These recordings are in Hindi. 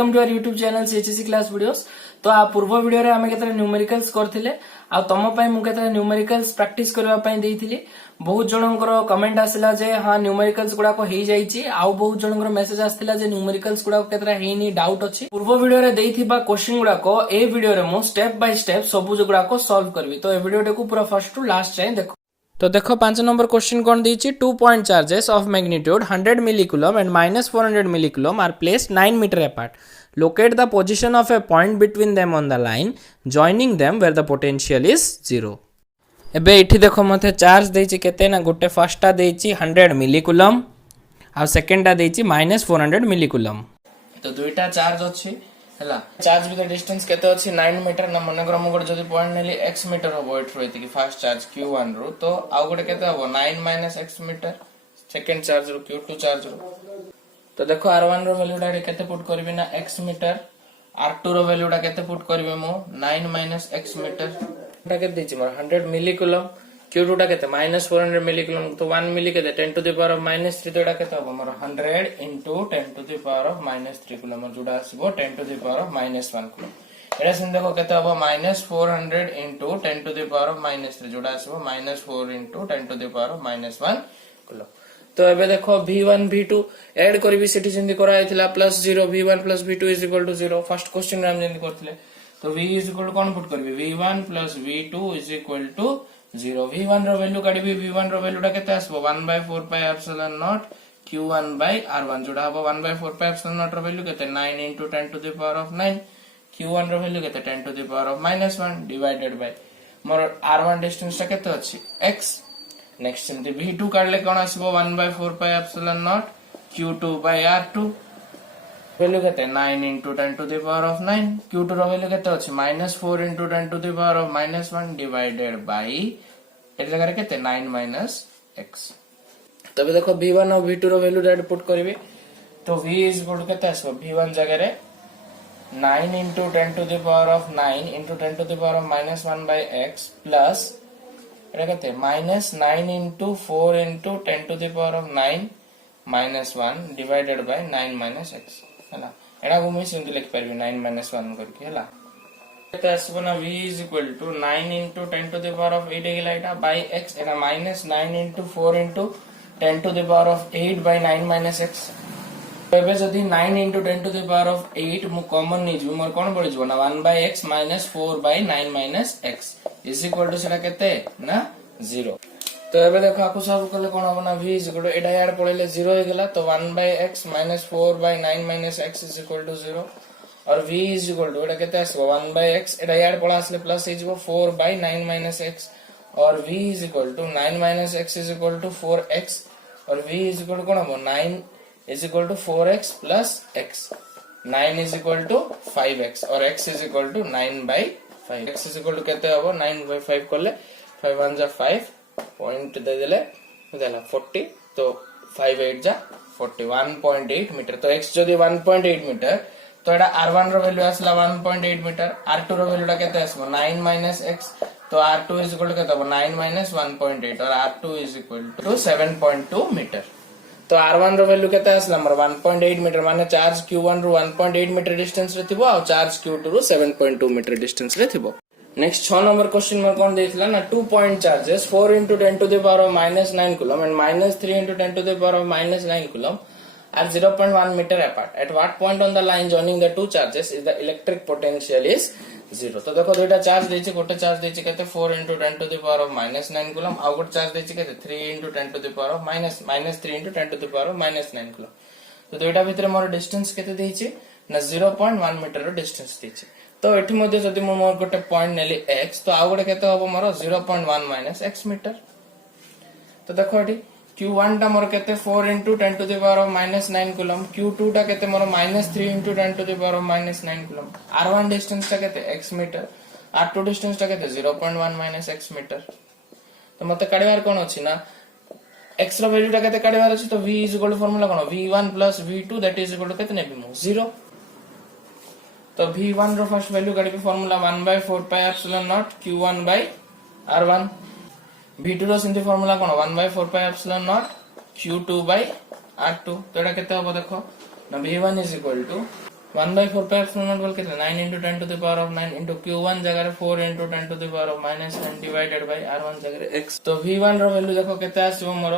Welcome to our YouTube channel CHSC class videos. तो आ पूर्व वीडियो रे हमें केतरा न्यूमेरिकल्स करथिले आ तम पई मु केतरा न्यूमेरिकल्स प्रैक्टिस करबा पई देइथिली। बहुत जनकर कमेंट आसिला जे हां न्यूमेरिकल्स गुडा को हेई जाईची, आ बहुत जनकर मेसेज आस्थिला जे न्यूमेरिकल्स गुडा केतरा हेनी डाउट अछि। पूर्व वीडियो रे देइथिबा क्वेश्चन गुडा को ए वीडियो रे मु स्टेप बाय स्टेप सब गुडा को सॉल्व करबी। तो ए वीडियो को पूरा फर्स्ट टू लास्ट जाए देखो। तो देखो 5 नंबर क्वेश्चन कौन दीची 2 point charges of magnitude 100 millicoulomb and -400 millicoulomb are placed 9 metre apart. Locate the position of a point between them on the line joining them where the potential is 0। एबे इठी देखो मते चार्ज देची केते ना गुटे फर्स्टटा देची 100 मिलीकूलम आ सेकंडटा देची -400 मिलीकूलम। तो दुईटा चार्ज अछि हला चार्ज विथ डिस्टेंस केते अछि 9 मीटर ना मन कर मगर जदी पॉइंट नेली x मीटर हो वेट रहित कि फर्स्ट चार्ज q1 रो तो आ गुटे केते हो 9 - x मीटर सेकंड चार्ज रो q2 चार्ज रो। तो देखो r1 रो वैल्यू डा केते पुट करबी ना x मीटर, r2 रो वैल्यू डा केते पुट करबी मो 9 - x मीटर डा केते दिछि मोर 100 मिलीकूलम, q2 डा केते -400 मिलीकूलम। तो 1 मिली केते 10 टू द पावर ऑफ -3 तो डा केते हो मोर 100 into 10 to the power of -3 coulomb जोडा आसीबो 10 to the power of -1 coulomb. एटा सिन देखो केते हो -400 into 10 to the power of -3 जोडा आसीबो -4 into 10 to the power of -1 coulomb. तो एबे देखो v1 v2 ऐड करबी सेठी जिंदी करा आइथिला +0 v1 + v2 = 0। फर्स्ट क्वेश्चन रे हम जिंदी करथिले तो v = कोन पुट करबी v1 + v2 = 0। v1 रो वैल्यू काढबी, v1 रो वैल्यू डा केते आसबो 1/4 पाई एप्सिलॉन नॉट q1/r1 जोडा हबो 1/4 पाई एप्सिलॉन नॉट रो वैल्यू केते 9 into 10 to the power of 9, q1 रो वैल्यू केते 10 to the power of -1 divided by मोर r1 डिस्टेंस टा केते अछि x। नेक्स्ट सिंती v2 काढले कोन आसबो 1/4 pi epsilon naught q2/r2 value केते 9 into 10 to the power of 9, q2 रो वैल्यू केते अछि -4 into 10 to the power of -1 divided by eight जगह केते 9 - x। तबे देखो v1 और v2 रो वैल्यू डायरेक्ट पुट करबी तो v = केते आसबो v1 जगह रे 9 into 10 to the power of 9 into 10 to the power of -1 by x plus एटा केते -9 into 4 into 10 to the power of 9 -1 divided bye 9 - x हला। एटा को मैं सिंपली लिख परबी 9 - 1 करके हला। केते आसबो ना v = 9 into 10 to the power of 8 गेला एटा bye x Etah -9 into 4 into 10 to the power of 8 by 9 - x। एबे जदी 9 into 10 to the power of 8 मु कॉमन नै जु मोर कोन पड़ी जबो ना 1/x - 4 by 9 - x = सेटा केते ना 0। तो एबे देखो आकु सब कले कोन हो ना v = एटा यार पळेले 0 हो गेला तो 1/x - 4 by 9 - x = 0 और v = एटा केते आसबो 1/x एटा यार पळा आसले प्लस हे जबो 4 by 9 - x और v = 9 - x = 4x और v = कोन हो 9 = 4x plus x 9 = 5x और x = 9/5 x = केते हो 9/5 करले 5 1 जा 5 पॉइंट दे देले देला 40 तो 5 8 जा 40 1.8 मीटर। तो x जदी 1.8 मीटर तो एटा r1 रो वैल्यू आसला 1.8 मीटर, r2 रो वैल्यू केते आसबो 9 - x तो r2 = केते हो 9 - 1.8 और r2 = 7.2 मीटर। तो r1 रो वैल्यू केते आसला हमर 1.8 मीटर माने चार्ज q1 रो 1.8 मीटर डिस्टेंस रे थिबो और चार्ज q2 रो 7.2 मीटर डिस्टेंस रे थिबो। नेक्स्ट 6 नंबर क्वेश्चन में कोन देथिला ना 2 point charges 4 into 10 to the power of -9 coulomb and -3 into 10 to the power of -9 coulomb are 0.1 meter apart. At what point on the line joining the two charges is the electric potential is 0। तो देखो दुईटा चार्ज देछि, गोटे चार्ज देछि केते 4 into 10 to the power of -9 coulomb आ गोटे चार्ज देछि केते 3 into 10 to the power of -3 into 10 to the power of -9 coulomb. तो दुईटा भीतर मोर डिस्टेंस केते देछि ना 0.1 मीटर रो डिस्टेंस देछि। तो एठी मध्ये जदी मोर गोटे पॉइंट नेली x तो आ गोटे केते होबो मोर 0.1 - x मीटर। तो देखो एठी q1 टा मोर केते 4 into 10 to the power of -9 coulomb, q2 टा केते मोर -3 into 10 to the power of -9 coulomb, r1 distance टा केते x मीटर, r2 डिस्टेंस टा केते 0.1 - x मीटर। तो मते काढिवार कोन अछि ना x रो वैल्यू टा केते काढिवार अछि तो v = फार्मूला कोन v1 + v2 that is equal to केते नेबी मु 0। तो v1 रो फर्स्ट वैल्यू काढबी formula 1/4 pi epsilon naught q1/r1, v2 रो सिंथि फार्मूला कोन 1/4 पाई एप्सिलॉन नॉट q2/r2। तो एटा केते होबो देखो ना v1 = 1/4 पाई एप्सिलॉन नॉट बोल केते 9 into 10 to the power of 9 into q1 जगह रे 4 into 10 to the power of -9 divided by r1 जगह रे x। तो v1 रो वैल्यू देखो केते आसीबो मोर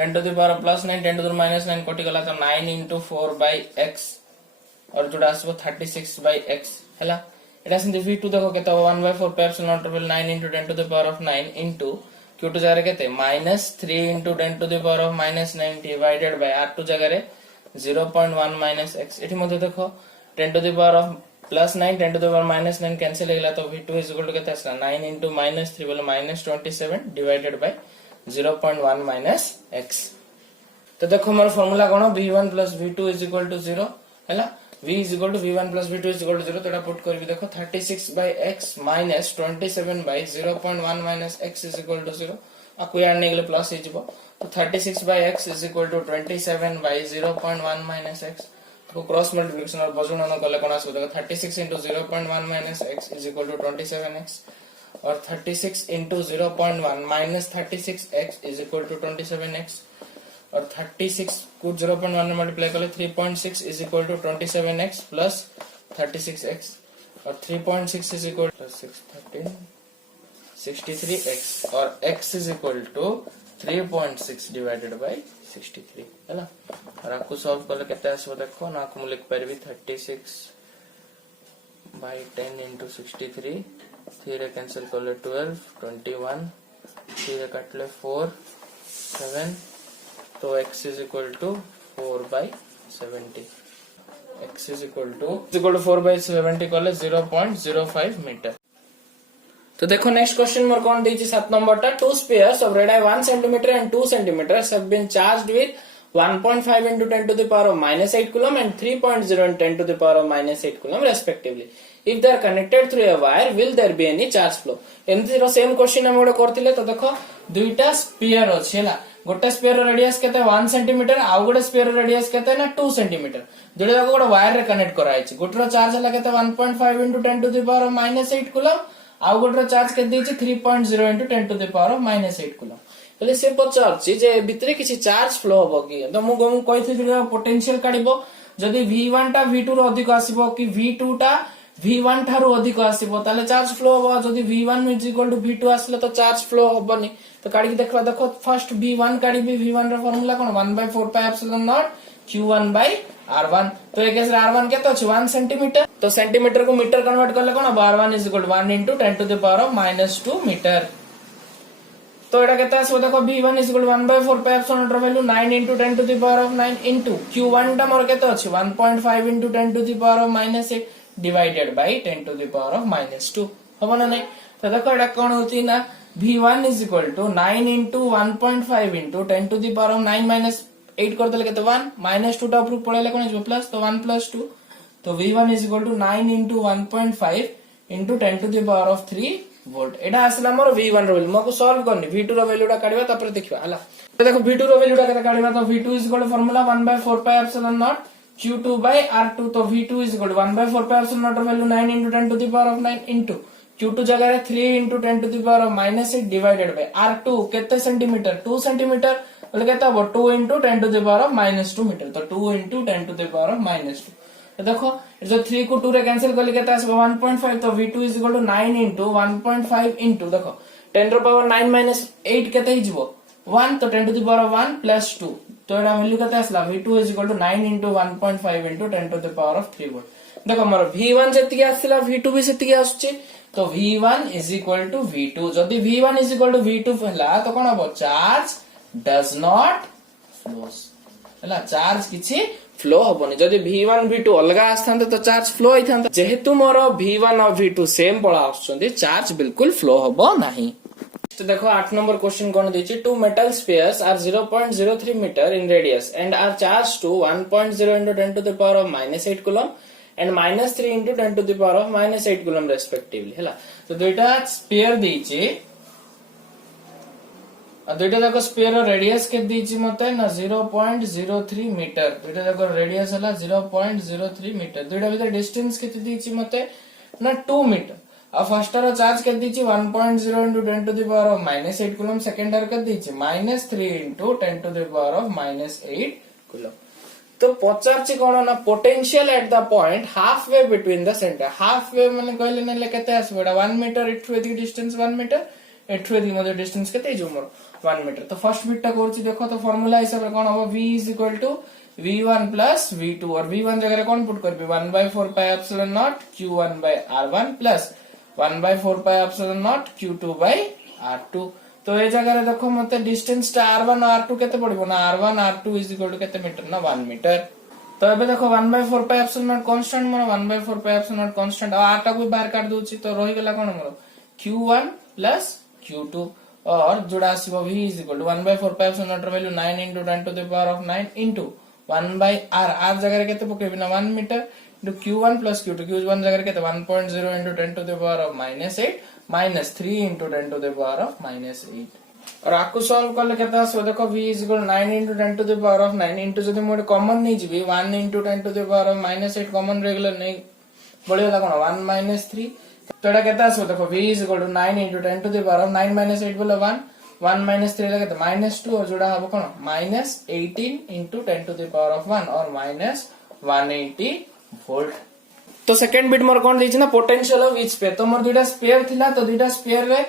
10 to the power of +9 10 to the -9 कटि गला तो 9 into 4 by x और जोडा आसीबो 36 by x हैला। एटा सिंधे v2 देखो केते 1/4 पाई एप्सिलॉन नॉट रो 9 into 10 to the power of 9 into q2 जगह रे केते -3 into 10 to the power of -9 divided by r2 जगह रे 0.1 minus x। एठी मध्ये देखो 10 to the power of +9 10 to the power -9 cancel हेगला तो v2 is equal to केते आसला 9 into -3 बोले -27 divided by 0.1 minus x। तो देखो मोर फार्मूला कोन v1 plus v2 is equal to 0 हैला। v is equal to v1 plus v2 is equal to 0 तोटा पुट करबी देखो 36 by x minus 27 by 0.1 minus x is equal to 0 आकु यार ने गेले प्लस हे जिवो तो 36 by x is equal to 27 by 0.1 minus x। तो क्रॉस मल्टीप्लिकेशन और बजून कले कोन आसबो देखो 36 into 0.1 minus x is equal to 27x और 36 into 0.1 minus 36x is equal to 27x और 36 को 0.1 में मल्टीप्लाई कले 3.6 is equal to 27x plus 36x और 3.6 is equal to 6 13 63x और x is equal to 3.6 divided by 63 हैला। और आपको सॉल्व करले केते आसबो देखो ना को लिख परबी 36 by 10 into 63 3 रे कैंसिल करले 12 21 3 रे काटले 4 7 तो x is equal to 4 by 70 x is equal to 4 by 70 करले 0.05 मीटर। तो देखो नेक्स्ट क्वेश्चन मोर कोन देछि 7 नंबर टा to spheres of radius 1 cm and 2 cm have been charged with 1.5 into 10 to the power of -8 coulomb and 3.0 into 10 to the power of -8 coulomb respectively. If they are connected through a wire, will there be any charge flow? एमती रो सेम क्वेश्चन हम गोटे करथिले तो देखो दुईटा स्फीयर अछि हैला। गोटे स्फीयर रेडियस केते 1 cm आ गोटे स्फीयर रेडियस केते ना 2 cm दुईटा जाको गोटे वायर रे कनेक्ट कराइ छि। गोटे रो चार्ज हला केते 1.5 into 10 to the power of -8 coulomb आ गोटे चार्ज के देछि 3.0 into 10 to the power of -8 coulomb। पहले से पचारछि जे भितरे किछि चार्ज फ्लो होबो कि तो मु कहिथिलि पोटेंशियल काढिबो जदी v1 टा v2 रो अधिक आसीबो कि v2 टा v1 थारु अधिक आसीबो ताले चार्ज फ्लो होबो। जदी v1 = v2 आसले तो चार्ज फ्लो होबोनी। तो काढि देखला देखो फर्स्ट v1 काढिबी v1 रो फार्मूला कोन 1/4 pi epsilon naught q1 by r1। तो एक केस r1 केते अछि 1 सेंटीमीटर तो सेंटीमीटर को मीटर कन्वर्ट करले कोन r1 = 1 into 10 to the power of -2 metre. तो एटा केते आसबो देखो v1 = 1/4 पाई एप्सिलॉन नॉट रो value 9 into 10 to the power of 9 into q1 टा मोर केते अछि 1.5 into 10 to the power of -8 divided by 10 to the power of -2 होबो ना नै। तो देखो एटा कोन होती ना v1 = 9 into 1.5 into 10 to the power of 9 minus 8 कर देले केते 1 -2 टा ऊपर पळेले कोन हो प्लस तो 1 plus 2 तो v1 = 9 into 1.5 into 10 to the power of 3 volt. एटा आसला मोर v1 रो वैल्यू मको सॉल्व करनी v2 रो वैल्यू टा काढिबा तापर देखिबा हला। तो देखो v2 रो वैल्यू टा केते काढिबा तो v2 = formula 1/4 pi epsilon naught q2 by r2 तो v2 = 1/4 पाई एप्सिलॉन नॉट रो value 9 into 10 to the power of 9 into q2 जगह रे 3 into 10 to the power of -8 divided by r2 केते सेंटीमीटर 2 सेंटीमीटर बोले केते हो 2 into 10 to the power of -2 metre तो 2 into 10 to the power of -2। तो देखो जो 3 को 2 रे कैंसिल करले केते आसबो 1.5 तो v2 = 9 into 1.5 into देखो 10 रो पावर 9 minus 8 केते हि जिवो 1 तो 10 to the power of 1 plus 2 तो एटा वैल्यू केते आसला v2 = 9 into 1.5 into 10 to the power of 3 volt. देखो मोर v1 जति आसला v2 भी सेति आसुची तो v1 = v2 जदी v1 = v2 हला तो कोन हो चार्ज डज नॉट फ्लोस हला चार्ज किछि फ्लो होबोनी। जदी v1 v2 अलगा आस्थांते तो चार्ज फ्लो होइथांता जेहेतु मोर v1 और v2 सेम पळा आछुंदी चार्ज बिल्कुल फ्लो होबो नाही। तो देखो 8 नंबर क्वेश्चन कोन देछि two metal spheres are 0.03 metre in radius and are charge to 1.0 into 10 to the power of -8 coulomb and -3 into 10 to the power of -8 coulomb respectively हला। तो दुईटा स्फीयर देछि दुईटा जाक स्फीयर रेडियस के दीची मते ना 0.03 मीटर दुईटा जाक रेडियस हला 0.03 मीटर दुईटा भीतर डिस्टेंस केते दीची मते ना 2 मीटर आ फर्स्ट रो चार्ज के दीची 1.0 into 10 to the power of -8 coulomb second रो के दीची -3 into 10 to the power of -8 coulomb। तो पचारची कोन ना potential at the point half way between the centre half way माने कहले नेले केते आसबो 1 मीटर एठु एति डिस्टेंस 1 मीटर एठु एति मध्ये डिस्टेंस केते जो मोर 1 मीटर तो फर्स्ट बिट टा करछि देखो तो फार्मूला हिसाब रे कोन हो v = v1 + v2 और v1 जगह रे कोन पुट करबी 1/4 pi epsilon naught q1/r1 + 1/4 pi epsilon naught q2/r2 तो ए जगह रे देखो मते डिस्टेंस टा r1 और r2 केते पड़िबो ना r1 r2 = केते मीटर ना 1 मीटर तो एबे देखो 1/4 pi epsilon not constant more 1/4 pi epsilon not constant और r टा को बाहर काट दोछि तो रहि गेला कोन मोर q1 + q2 और जोड़ा आसीबो v = 1/4 pi epsilon not value 9 * 10⁻9 * 1/r r जगह रे केते पकेबी ना 1 मीटर q1 + q2 q1 जगह रे केते 1.0 * 10⁻8 - 3 * 10⁻8 और आकु सॉल्व करले केते आसो देखो v = 9 * 10⁻9 इनटू जदी मोड कॉमन नै जिबी 1 * 10⁻8 कॉमन रेगुलर नै बळिला कोन 1 - 3 तोडा केते आसो देखो v = 9 * 10⁻9 - 8 बोले 1 1 - 3 लगे तो -2 और जोड़ा हबो कोन -18 * 10⁻1 और -180 वोल्ट तो सेकंड बिट मोर कोन दैछि ना पोटेंशियल ऑफ ईच स्फीयर तो मोर दुटा स्फीयर थिला तो दुटा स्फीयर रे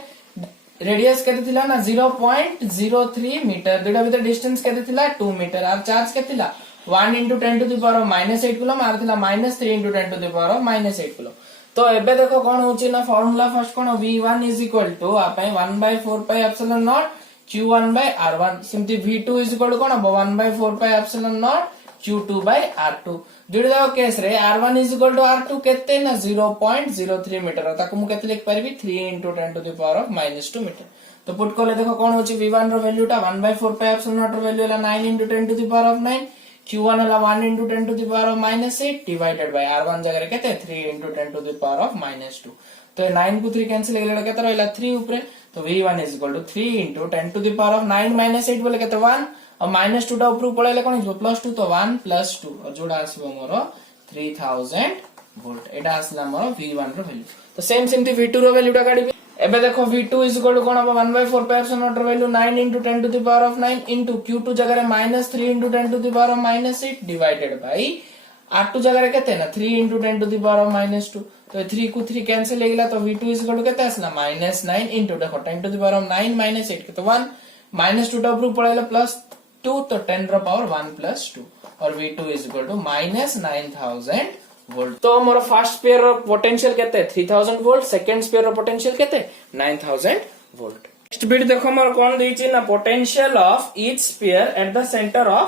रेडियस केते थिला ना 0.03 मीटर दुटा भीतर डिस्टेंस केते थिला 2 मीटर और चार्ज केते थिला 1 * 10⁻8 कूलम आर थिला -3 * 10⁻8 कूलम तो एबे देखो कोन होची ना फार्मूला फर्स्ट कोन v1 = आपे 1/4 pi epsilon naught q1/r1 simply v2 = कोन 1/4 पाई एप्सिलॉन नॉट q2/r2 जोडा केस रे r1 = r2 केते ना 0.03 मीटर ताको मु केते लिख परबी 3 * 10⁻2 मीटर तो पुट करले देखो कोन होची v1 रो वैल्यू टा 1/4 पाई एप्सिलॉन नॉट रो वैल्यू हला 9 * 10⁻9 q1 हला 1 * 10⁻8 डिवाइडेड बाय r1 जगह रे केते 3 * 10⁻2 तो 9 को 3 कैंसिल गेले केते रहला 3 ऊपर तो v1 = 3 * 10⁻9 - 8 बोले केते 1 और -2 टा ऊपर पळैले कोन हो +2 तो 1 + 2 और जोडा आसीबो मोर 3000 वोल्ट एटा आसला मोर v1 रो वैल्यू तो सेम सिमती v2 रो वैल्यू टा काढिबी एबे देखो v2 = कोन 1/4 पाई एप्सिलॉन नॉट रो वैल्यू 9 * 10⁻9 इनटू q2 जगह रे -3 * 10⁻8 डिवाइडेड बाय r2 जगह रे केते ना 3 * 10⁻2 तो 3 को 3 कैंसिल हेगला तो v2 = केते आसला -9 इनटू देखो 10⁻9 - 8 केते 1 -2 टा ऊपर पळैले +2 तो 10 रो पावर 1 + 2 और v2 = -9000 वोल्ट तो मोर फर्स्ट स्फीयर रो पोटेंशियल केते 3000 वोल्ट सेकंड स्फीयर रो पोटेंशियल केते 9000 वोल्ट नेक्स्ट बिट देखो मोर कोन दैछि ना potential of each sphere eight the centre of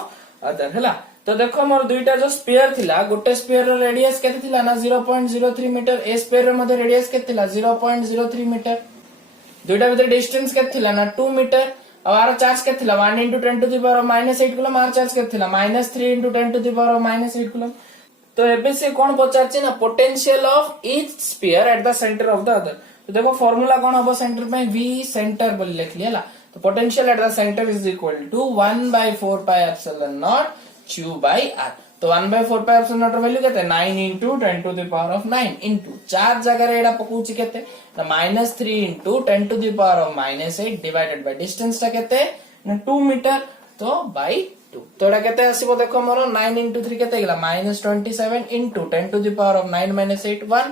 other हला तो देखो मोर दुईटा जो स्फीयर थिला गोटे स्फीयर रो रेडियस केते थिला ना 0.03 मीटर ए स्फीयर रो मध्ये रेडियस केते थिला 0.03 मीटर दुईटा भीतर डिस्टेंस केते थिला ना 2 मीटर और आर चार्ज केते थिला 1 * 10⁻8 कूलम आर चार्ज केते थिला -3 * 10⁻8 कूलम तो एबे से कोन पचारछि ना potential of each sphere eight the centre of the other तो देखो फार्मूला कोन हबो सेंटर पे v सेंटर बोल लिख लियला तो potential at the centre = 1/4 pi epsilon not q/r तो 1/4 पाई एप्सिलॉन नॉट वैल्यू केते 9 * 10⁻9 इनटू चार जगह रे एडा पकोछि केते तो -3 * 10⁻8 डिवाइडेड बाय डिस्टेंस ता केते ना 2 मीटर तो बाय 2 तो एडा केते आसीबो देखो मोर 9 * 3 केते गेला -27 * 10⁻9 - 8 1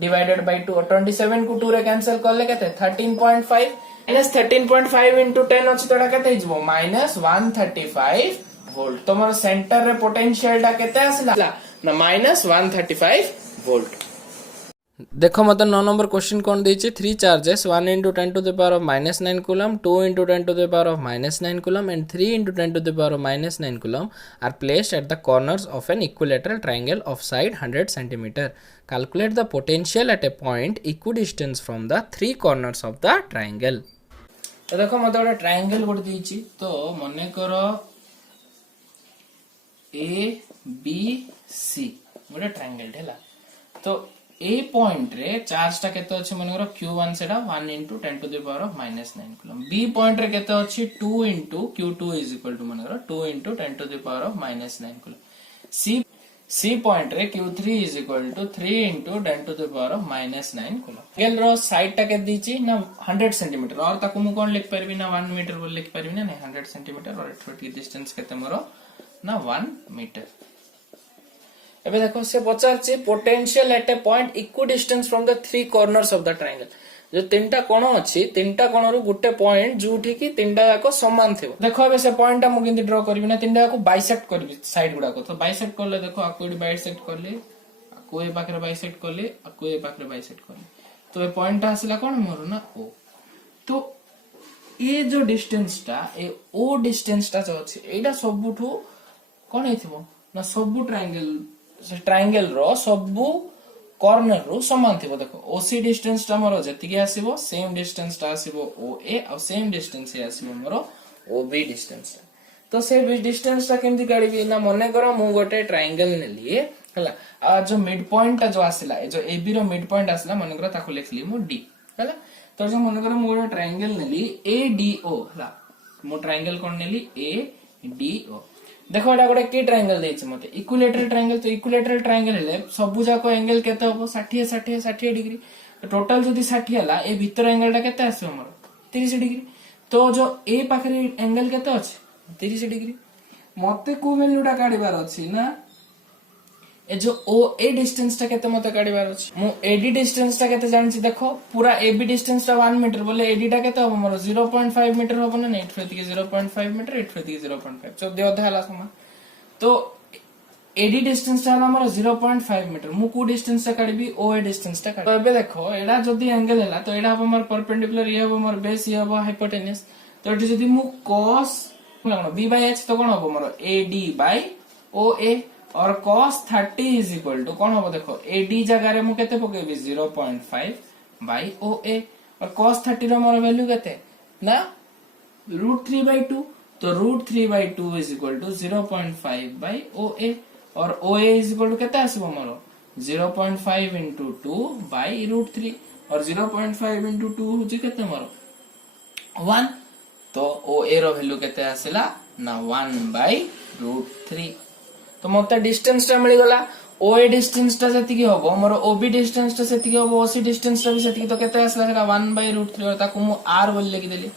डिवाइडेड बाय 2 और 27 को 2 रे कैंसिल करले केते 13.5 -13.5 * 10 अछि तोडा केते हिजबो -135 वोल्ट तो मोर सेंटर रे पोटेंशियल टा केते आसला ना -135 वोल्ट देखो मत 9 नंबर क्वेश्चन कोन दैछि 3 charges 1 * 10⁻9 coulomb 2 * 10⁻9 coulomb and 3 * 10⁻9 coulomb are placed at the corners of an equilateral triangle of side 100 cm. Calculate the potential at a point equidistant from the three corners of the triangle. तो देखो मत गोटे ट्रायंगल गोटे दैछि तो मने करो ए बी सी गोटे ट्रायंगल हैला तो ए पॉइंट रे चार्ज टा केते अछि मन करो q1 सेटा 1 * 10⁻9 कूलम बी पॉइंट रे केते अछि 2 * q2 = मन करो 2 * 10⁻9 कूलम सी पॉइंट रे q3 = 3 * 10⁻9 कूलम ट्रायंगल रो साइड टा के दीची ना 100 सेंटीमीटर और ताको मु कोन लिख परबी ना 1 मीटर बोल लिख परबी ना 100 सेंटीमीटर और 30 डिस्टेंस केते मोरो ना 1 मीटर एबे देखो से पचार potential at a point equal distance from the three corners of the triangle. जो तीनटा कोण अछि तीनटा कोणरू गुटे पॉइंट जोठी की तीनटा जाको समान थिबो। देखो एबे से पॉइंटटा मु किंती ड्रा करबी ना तीनटा जाको बाइसेक्ट करबी साइड गुडा को। तो बाइसेक्ट करले देखो आको एडी बाइसेक्ट करले आको ए पाखरे बाइसेक्ट करले आको ए पाखरे बाइसेक्ट करले तो ए पॉइंटटा आसीला कोन मोर ना ओ। तो ए जो डिस्टेंसटा ए ओ डिस्टेंसटा जो अछि एटा सबुठू कोन हेथिबो ना सबु ट्रायंगल से ट्रायंगल रो सबु कॉर्नर रो समान थिबो। देखो ओसी डिस्टेंस टा मोर जतिके आसीबो सेम डिस्टेंस टा आसीबो ओ ए और सेम डिस्टेंस हे आसीबो मोर ओ बी डिस्टेंस। तो से डिस्टेंस टा केमति काढिबी ना मने करो मु गोटे ट्रायंगल नेली हला आ जो मिड पॉइंट टा जो आसीला ए जो ए बी रो मिड पॉइंट आसीला मने करो ताको लिखली मु डी हला। तो जो मने करो मु गोटे triangle Nelly A D O हला मु triangle cone Nelly A D O. देखो एटा गोटे के ट्रायंगल देछि मते इक्विलेटरल ट्रायंगल। तो इक्विलेटरल ट्रायंगल हेले सबु जाको एंगल केते होबो 60 60 60 डिग्री। तो टोटल जदी 60 हला ए भीतर एंगल टा केते आसीबो हमर 30 डिग्री। तो जो ए पाखरे एंगल केते अछि 30 डिग्री। मते को वैल्यूटा काढिबार अछि ना ए जो ओ ए डिस्टेंस टा केते मते काढिबार अछि। मु एडी डिस्टेंस टा केते जानछि देखो पूरा एबी डिस्टेंस टा 1 मीटर बोले एडी टा केते होबो मोर 0.5 मीटर होबो ना 8 फेति के 0.5 मीटर 8 फेति के 0.5 14 अधा हला समान। तो एडी डिस्टेंस टा हमरा 0.5 मीटर मु को डिस्टेंस टा काढबी ओ ए डिस्टेंस टा काढ। तो एबे देखो एडा जदी एंगल हला तो एडा हमर परपेंडिकुलर ये होबो मोर बेस ये होबो हाइपोटेन्यूस। तो एटी जदी मु cos b बाय h तो कोन होबो मोर ad बाय oa और cos 30 इज इक्वल टू कौन होबो देखो AD जगह रे मु केते पकेबी 0.5 बाय OA और cos 30 रो मोर वैल्यू केते ना √3/2। तो √3/2 इज इक्वल टू 0.5 बाय OA और OA इज इक्वल टू केते आसीबो मोर 0.5 into 2 बाय √3 और 0.5 into 2 होची केते मोर 1। तो OA रो वैल्यू केते आसीला ना 1/√3। तो मते डिस्टेंस टा मिल गला ओए डिस्टेंस टा जति की होबो मोर ओबी डिस्टेंस टा सेति की होबो ओसी डिस्टेंस टा भी सेति की। तो केते आसला सेला 1/√3 और ताको मु r बोल लेखि देली।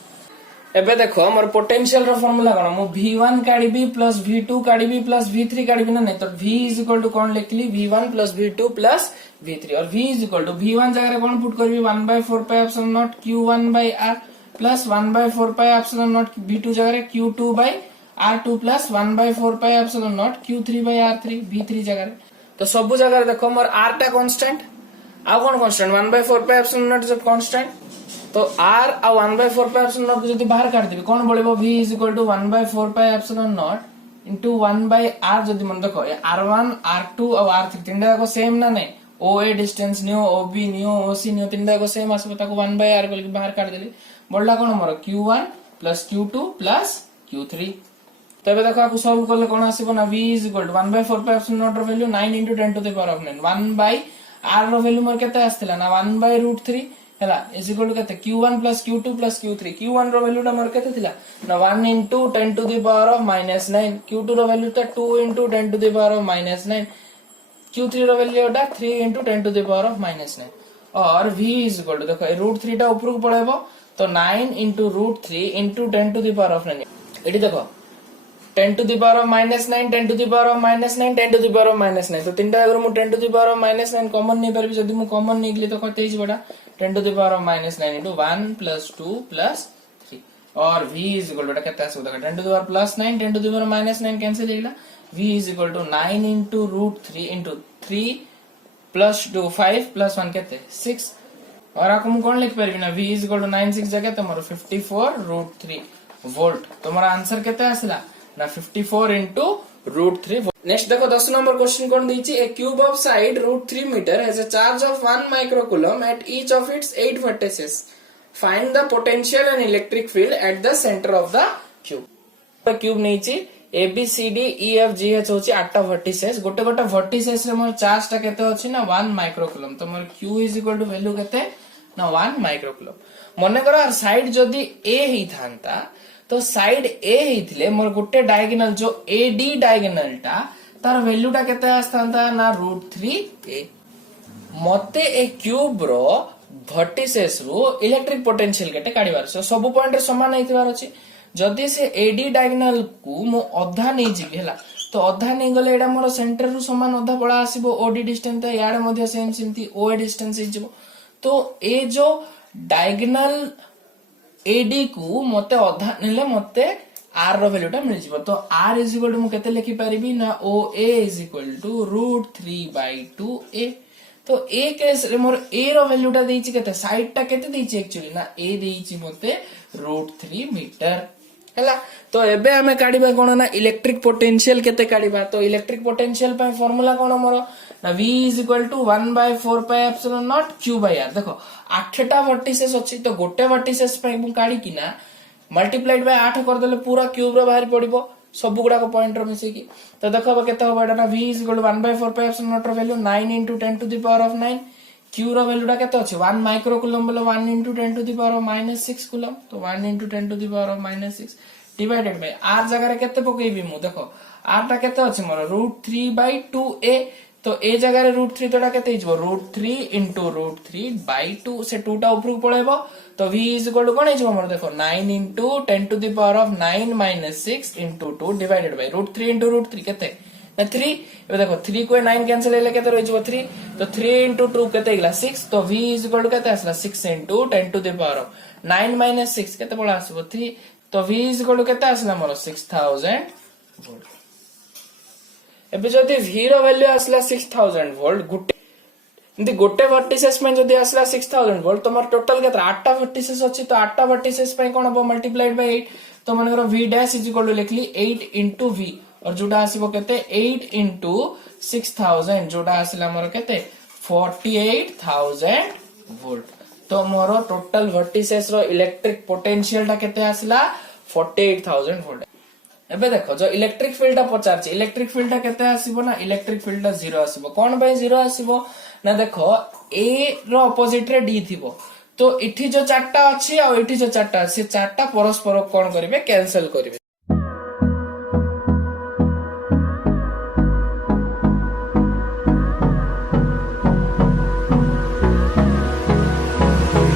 एबे देखो मोर पोटेंशियल रो फार्मूला कोन मु v1 काढिबी plus v2 काढिबी plus v3 काढिबी ना नै। तो v इज इक्वल टू कोन लिखली v1 plus v2 plus v3 और v is equal to v1 जगह रे कोन पुट करबी 1/4 pi epsilon naught q1 by r plus 1/4 pi epsilon naught v2 जगह रे q2 by R2 plus 1/4 pi epsilon naught Q3 by R3 V3 जगह। तो सब जगह देखो मोर R टा कांस्टेंट आ कोन कांस्टेंट 1/4 पाई एप्सिलॉन नॉट जब कांस्टेंट। तो R आ 1/4 पाई एप्सिलॉन नॉट जदी बाहर काट देबी कोन बोलेबो V is equal to 1/4 pi epsilon naught into 1/r जदी मन देखो R1 R2 और R3 तीनटा को सेम ना नै OA distance neo OB neo OC neo तीनटा को सेम आसबो ताको 1/r बोल के बाहर काट देली बोलला कोन मोर Q1 plus Q2 plus Q3। तो एबे देखो आपको सॉल्व करले कोन आसीबो ना v is equal to 1/4 pi epsilon naught रो value 9 into 10 to the power of 9 1/r रो वैल्यू मोर केते आस्थिला ना 1/√3 हैला इज इक्वल टू केते q1 plus q2 plus q3 q1 रो वैल्यू टा मोर केते थिला ना 1 into 10 to the power of -9 q2 रो वैल्यू ता 2 into 10 to the power of -9 q3 रो वैल्यू टा 3 into 10 to the power of -9 और v इज इक्वल टू देखो √3 टा ऊपर को पळेबो तो 9 into √3 into 10 to the power of 9 एठी देखो 10 to the power of -9 10 to the power of -9 10 to the power of -9 तो तीनटा अगर मु 10 to the power of -9 common नै परबी जदी मु कॉमन नै गली तो कते हिज बडा 10 to the power of -9 into 1 plus 2 plus 3 और v is equal to केते आसो देखा 10 to the power plus 9 10 to the power -9 cancel हेला v is equal to 9 into √3 into 3 plus 2 5 plus 1 केते 6 और आको मु कोन लिख परबी ना v is equal to 9 6 जगह तो मोर 54√3 वोल्ट। तो मोर आंसर केते आसला ना 54 into √3। नेक्स्ट देखो 10 नंबर क्वेश्चन कोन दैछि a cube of side √3 metre has a charge of 1 microcoulomb at each of its 8 vertices find the potential and electric field at the centre of the cube. Cube नैछि A B C D E F G H होछि 8टा वर्टिसेस गोटे गोटे वर्टिसेस रे मोर चार्ज टा केते अछि ना 1 माइक्रोकूलम। तो मोर q is equal to value केते ना 1 माइक्रोकूलम। मने करो साइड जदी a ही थांता तो साइड ए हिथिले मोर गुटे डायगोनल जो AD डायगोनल टा तार वैल्यू टा केते आस्तांता ना √3a। मते ए क्यूब रो वर्टिसेस रो इलेक्ट्रिक पोटेंशियल केते काढिबार सब पॉइंट रे समान हेतिबार अछि। जदी से AD डायगोनल को मो अधा नै जिबी हला तो अधा नहीं गले एटा मोर सेंटर रु समान अधा पड़ा आसीबो ओडी डिस्टेंस था याडे मध्ये सेम सिमती ओ डिस्टेंस हिजबो तो ए जो डायगोनल एडी को मते अधा नेले मते आर रो वैल्यूटा मिल जिवो तो आर इज इक्वल टू मु केते लिखि परिबी ना ओ ए इज इक्वल टू √3/2a तो ए केस रे मोर ए रो वैल्यूटा देइछि केते साइड टा केते देइछि एक्चुअली ना ए देइछि मते √3 मीटर हैला तो एबे हमें काढिबा कोन ना इलेक्ट्रिक पोटेंशियल केते काढिबा तो इलेक्ट्रिक पोटेंशियल पय फार्मूला कोन मोर ना v is equal to 1/4πε0 q/r देखो 8टा वर्टिसेस अछि तो गोटे वर्टिसेस पय मु काढी कि ना मल्टीप्लाइड बाय 8 कर देले पूरा क्यूब रो बाहर पड़िबो सब गुडा को पॉइंट रो मिसे की तो देखो केते होबा एटा ना v इज इक्वल टू 1/4πε0 रो वैल्यू 9 * 10⁻⁹ q रो वैल्यूटा केते अछि 1 माइक्रो कूलम बोले 1 * 10⁻⁻6 कूलम तो 1 * 10⁻⁻6 डिवाइडेड बाय r जगह रे केते पकेइबी मु देखो r टा केते अछि मोर √3/2a तो ए जगह रे √3 तोडा केते हिजबो √3 * √3/2 से 2 टा ऊपर पळेबो तो v इज इक्वल टू कोन हिजबो मोर देखो 9 * 10⁻⁹ * 2 डिवाइडेड बाय √3 * √3 केते ना 3 ए देखो 3 को 9 कैंसिल हेले केते रहिजबो 3 तो 3 * 2 केते हिला 6 तो v इज इक्वल टू केते आसला 6 * 10⁻⁹ केते पळा आसीबो 3 तो v इज इक्वल टू केते आसला मोर 6000 वोल्ट एबे जदी v रो वैल्यू आसला 6000 वोल्ट गोटे वर्टिसेस में जदी आसला 6000 वोल्ट तो मोर टोटल केते 8टा वर्टिसेस अछि तो 8टा वर्टिसेस पे कोन हो मल्टीप्लाइड बाय 8 तो मनकर v dash is equal to लिखली 8 * v और जोटा आसीबो केते 8 * 6000 जोटा आसला मोर केते 48000 वोल्ट तो मोर टोटल वर्टिसेस रो इलेक्ट्रिक पोटेंशियल टा केते आसला 48000 वोल्ट एबे देखो जो इलेक्ट्रिक फील्ड टा पचार छी इलेक्ट्रिक फील्ड टा केते आसीबो ना इलेक्ट्रिक फील्ड टा 0 आसीबो कोन बाय 0 आसीबो ना देखो a रो अपोजिट रे d थिबो तो इठी जो चारटा अछि आ इठी जो चारटा से चारटा परस्पर कोन करिवे कैंसिल करिवे